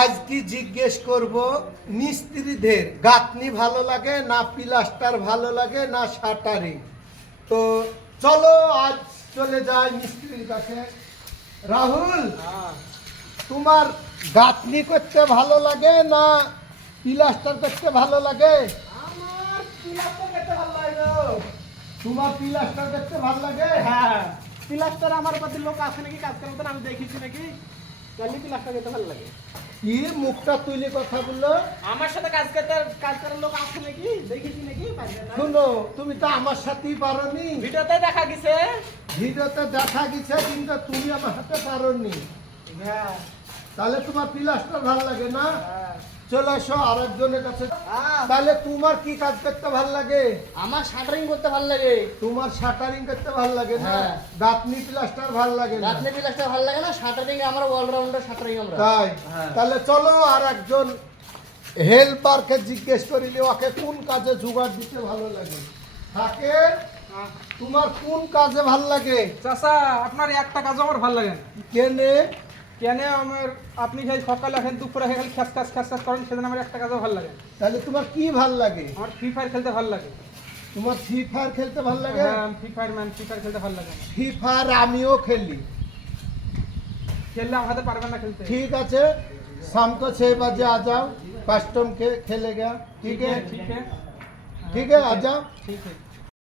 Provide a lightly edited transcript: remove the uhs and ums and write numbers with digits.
আজ কি জিজ্ঞেস করব মিস্ত্রিদের গাঁথনি ভালো লাগে না প্লাস্টার ভালো লাগে না শাটারিং। তো চলো আজ চলে যাই মিস্ত্রির কাছে। রাহুল, তোমার গাঁথনি করতে ভালো লাগে না প্লাস্টার করতে ভালো লাগে? আমার প্লাস্টার করতে ভালো লাগে গো। তোমার প্লাস্টার করতে ভালো লাগে? হ্যাঁ, প্লাস্টার আমার পাশে লোক আছে নাকি কাজ করার মতন আমি দেখেছি নাকি, তাহলে প্লাস্টার করতে ভালো লাগে। কি মুখটা তুলে কথা বললো? আমার সাথে কাজ করার লোক আছে নাকি দেখেছি নাকি শুনো, তুমি তো আমার সাথেই পারোনি। ভিডিওতে দেখা গেছে। ভিডিওতে দেখা গেছে কিন্তু তুমি আমার হাতে পারোনি। হ্যাঁ তাহলে তোমার প্লাস্টার ভালো লাগে না? হ্যাঁ। চলে এসো আরেকজনের কাছে। তাহলে তোমার কি কাজ করতে ভালো লাগে? আমার শাটারিং করতে ভালো লাগে। তোমার শাটারিং করতে ভালো লাগে না? হ্যাঁ। গাঁথনি প্লাস্টার ভালো লাগে না? গাঁথনি প্লাস্টার ভালো লাগে না, শাটারিং আমরা অলরাউন্ডার শাটারিং আমরা। তাই? হ্যাঁ। তাহলে চলো আর একজন হেল্পারকে জিজ্ঞেস করিলে ওকে কোন কাজে জোগাড় দিতে ভালো লাগে। থাকে তোমার কোন কাজে ভালো লাগে? চাচা, আপনার একটা কাজ আমার ভালো লাগে না। কেনে? কেন আমার আপনি সেই সকালে এখন দুপুরে খালি খ্যাস খ্যাস করেন, সেদিন আমার একটা কাজও ভালো লাগে না। তাহলে তোমার কি ভালো লাগে? আমার ফ্রি ফায়ার খেলতে ভালো লাগে। তোমার ফ্রি ফায়ার খেলতে ভালো লাগে? হ্যাঁ, ফ্রি ফায়ার খেলতে ভালো লাগে। ফ্রি ফায়ার আমিও খেলি। খেললে আমার হাতে পারবেন না খেলতে। ठीक আছে, शाम को 6 बजे आ जाओ, कस्टम के खेलेगा। ठीक है, ठीक है, ठीक है, आ जाओ। ठीक है।